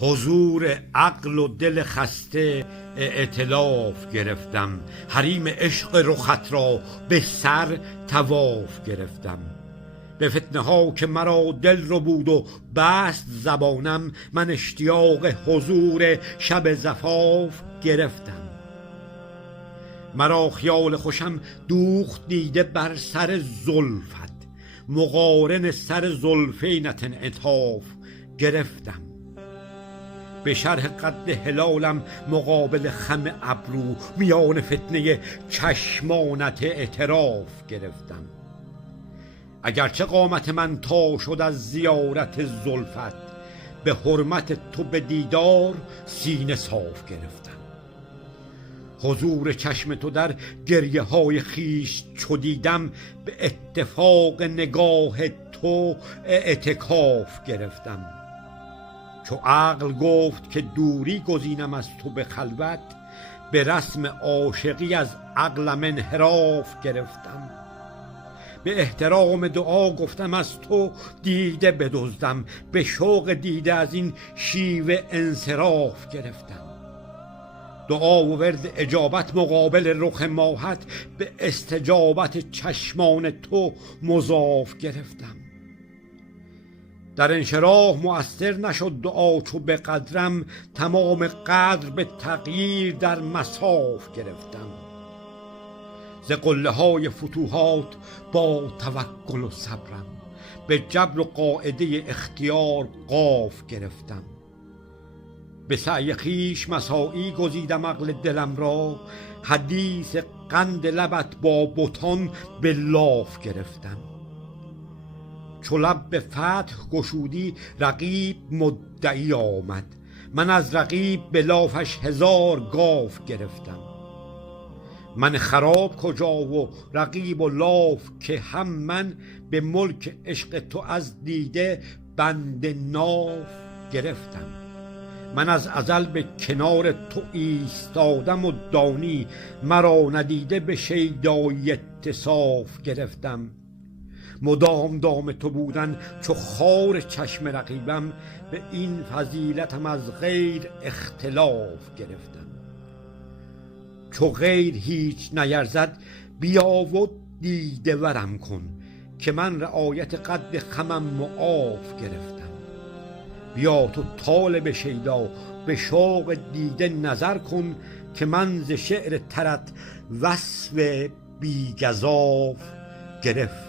حضور عقل و دل خسته ائتلاف گرفتم، حریم عشق رخت را به سر طواف گرفتم. به فتنه ها که مرا دل رو بود و بست زبانم، من اشتیاق حضور شب زفاف گرفتم. مرا خیال خوشم دوخت دیده بر سر زلفت، مقارن سر زلفینت انعطاف گرفتم. به شرح قد هلالم مقابل خم ابرو، میان فتنه چشمانت اعتراف گرفتم. اگرچه قامت من تا شد از زیارت زلفت، به حرمت تو به دیدار سینه صاف گرفتم. حضور چشم تو در گریه های خویش چو دیدم، به اتفاق نگاه تو اعتکاف گرفتم. چو عقل گفت که دوری گزینم از تو به خلوت، به رسم عاشقی از عقلم انحراف گرفتم. به احترام دعا گفتم از تو دیده بدزدم، به شوق دیده از این شیوه انصراف گرفتم. دعا و ورد اجابت مقابل رخ ماهت، به استجابت چشمان تو مضاف گرفتم. در انشراح مؤثر نشد دعا چو به قدرم، تمام قدر به تغییر در مصاف گرفتم. ز قله های فتوحات با توکل و صبرم، به جبر و قاعده اختیار قاف گرفتم. به سعی خویش مساعی گزیدم عقل دلم را، حدیث قند لبت با بتان به لاف گرفتم. چو لب به فتح گشودی رقیب مدعی آمد، من از رقیب به لافش 1000 گاف گرفتم. من خراب کجا و رقیب و لاف، که هم من به ملک عشق تو از دیده بند ناف گرفتم. من از ازل به کنار تو ایستادم و دانی، مرا ندیده به شیدای اتصاف گرفتم. مدام دام تو بودن چو خار چشم رقیبم، به این فضیلتم از غیر اختلاف گرفتم. چو غیر هیچ نیرزد بیا و دیده ورم کن، که من رعایت قد خمم معاف گرفتم. بیا تو طالب شیدا به شوق دیده نظر کن، که من ز شعر ترت وصف بی گزاف گرفتم.